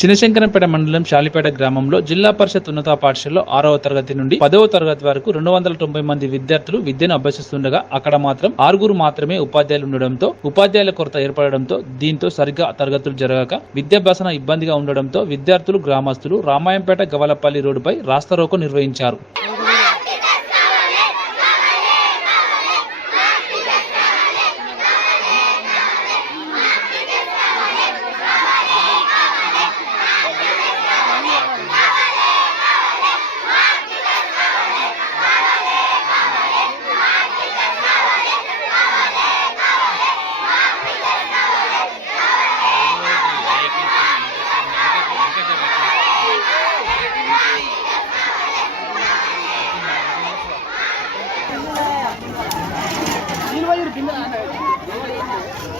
చినశంకరంపేట మండలం శాలిపేట గ్రామంలో జిల్లా పరిషత్ ఉన్నత పాఠశాలలో ఆరవ తరగతి నుండి పదవ తరగతి వరకు రెండు వందల తొంభై మంది విద్యార్థులు విద్యను అభ్యసిస్తుండగా అక్కడ మాత్రం ఆరుగురు మాత్రమే ఉపాధ్యాయులు ఉండడంతో ఉపాధ్యాయుల కొరత ఏర్పడడంతో దీంతో సరిగ్గా తరగతులు జరగక విద్యాభ్యాసన ఇబ్బందిగా ఉండడంతో విద్యార్థులు గ్రామస్తులు రామాయంపేట గవలపల్లి రోడ్డుపై రాస్తారోకో నిర్వహించారు.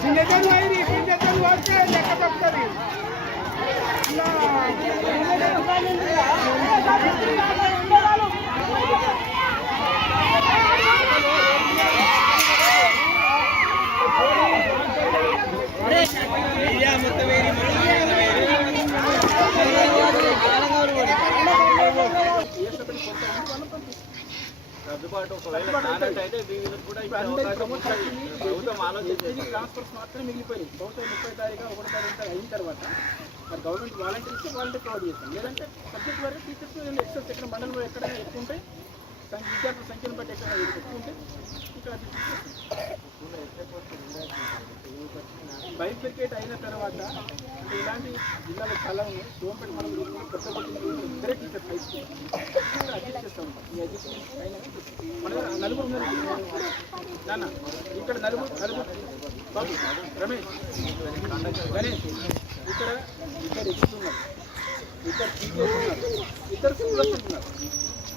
జిన్నెతలు వైరి జిన్నెతలు వస్తే లెక్క తప్పుతుంది ట్రాన్స్ఫర్స్ మాత్రమే మిగిలిపోయినాయి. బహుశా ముప్పై తారీఖు ఒకటో తారీఖు అయిన తర్వాత మరి గవర్నమెంట్ వాలంటీర్స్ వాలంటీర్ ప్రొవైడ్ చేస్తాం లేదంటే సబ్జెక్ట్ వరకు టీచర్స్ ఎక్సెస్ ఎక్కడ మండలంలో ఎక్కడైనా ఎక్కువ ఉంటే విద్యార్థుల సంఖ్యను బట్టి ఎక్కడ ఎక్కువ ఉంటే ఇక్కడ బైఫికేట్ అయిన తర్వాత అంటే ఇలాంటి జిల్లాలో చాలా ఉన్నాయి. సోంపేట మనం కొత్త ఇద్దరే టీచర్స్ హై స్కూల్ ఈ అయినా మన నలుగురు ఉన్నారు. నాన్న ఇక్కడ నలుగురు నలుగురు. బాబు రమేష్ గణేష్. ఇక్కడ ఇద్దరు ఎక్స్ ఉన్నారు ఇద్దరు టీచర్స్ ఉన్నారు. ఇద్దరు స్టూడెంట్స్ ఉన్నారు.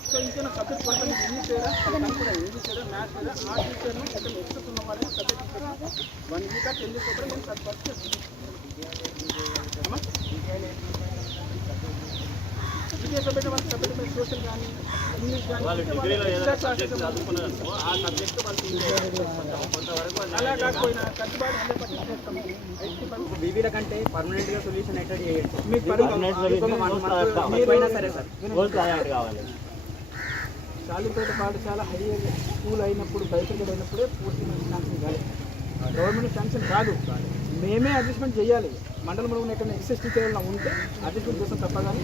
సో ఇంకా సబ్జెక్ట్ కోసం ఇంగ్లీష్ లేదా కూడా ఇంగ్లీష్ లేదా మ్యాథ్స్ లేదా ఆ టీచర్ని ఎక్కడ ఎక్స్ట్రా ఉన్న వాళ్ళని సబ్జెక్ట్ టీచర్ వన్ వీక్ ఆ టెన్ డేస్ ఒకటి నేను ఫస్ట్ చేస్తాను ఇంకే సబ్జెక్ట్ వాళ్ళ సబ్జెక్ట్ మీద సోషల్ కానీ ఇంగ్లీష్ కానీ ఎక్స్ట్రా క్లాసెస్ ఆ సబ్జెక్ట్ వాళ్ళు అలా కాకపోయినా కట్టుబాటు హండ్రెడ్ పర్సెంట్ చేస్తాం ఎయిటీ పర్సెంట్ బీబీల కంటే పర్మనెంట్ గా సొల్యూషన్ ఎక్కడ చేయండి మీకు పర్మనెంట్ మీరైనా సరే సార్ కావాలి చాలిపేట పాఠశాల హై స్కూల్ అయినప్పుడు బైసైకిల్ అయినప్పుడే పూర్తి శాంక్షన్ కాలేదు గవర్నమెంట్ శాంక్షన్ కాదు. మేమే అడ్జస్ట్మెంట్ చేయాలి. మండలంలో ఉన్న ఎక్కడ ఎక్సెస్ టీచర్ ఏమైనా ఉంటే అడ్జస్ట్మెంట్ చేస్తాం తప్ప కానీ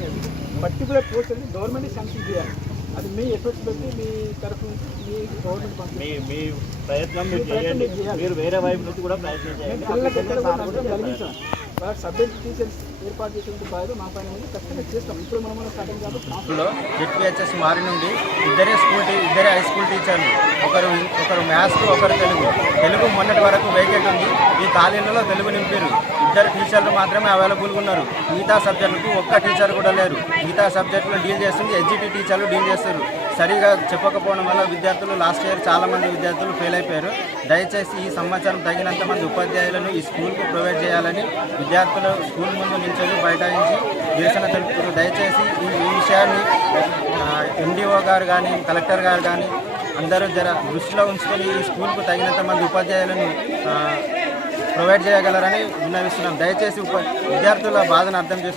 పర్టికులర్ పోస్ట్ అనేది గవర్నమెంట్ శాంక్షన్ చేయాలి. అది మీ ఎఫర్ట్స్ పెట్టి మీ తరఫు నుంచి మీ గవర్నమెంట్ మీ మీ ప్రయత్నం మీరు చేయాలి. వేరే వైపు నుంచి కూడా ప్రయత్నం కలిగించాం వాటి టీచర్స్ మా పైన జెడ్పిహెచ్ఎస్ మారి నుండి ఇద్దరే స్కూల్ టీ ఇద్దరే హై స్కూల్ టీచర్లు. ఒకరు ఒకరు మ్యాథ్స్ ఒకరు తెలుగు. తెలుగు మొన్నటి వరకు వేకెట్ ఉంది. ఈ కాలేజీలో తెలుగు నింపారు. ఇద్దరు టీచర్లు మాత్రమే అవైలబుల్గా ఉన్నారు. మిగతా సబ్జెక్టులకు ఒక్క టీచర్ కూడా లేరు. మిగతా సబ్జెక్టులు డీల్ చేస్తుంది ఎస్జిటి టీచర్లు డీల్ చేస్తారు. సరిగా చెప్పకపోవడం వల్ల విద్యార్థులు లాస్ట్ ఇయర్ చాలామంది విద్యార్థులు ఫెయిల్ అయిపోయారు. దయచేసి ఈ సంవత్సరం తగినంత మంది ఉపాధ్యాయులను ఈ స్కూల్కు ప్రొవైడ్ చేయాలని విద్యార్థులు స్కూల్ ముందు నిల్చొని బైఠాయించి నిరసన తెలుపుతారు దయచేసి ఈ విషయాన్ని ఎండిఓ గారు కానీ కలెక్టర్ గారు కానీ అందరూ జర దృష్టిలో ఉంచుకొని ఈ స్కూల్కు తగినంత మంది ఉపాధ్యాయులను ప్రొవైడ్ చేయగలరని విన్నవిస్తున్నాం. దయచేసి విద్యార్థుల బాధను అర్థం చేసుకుని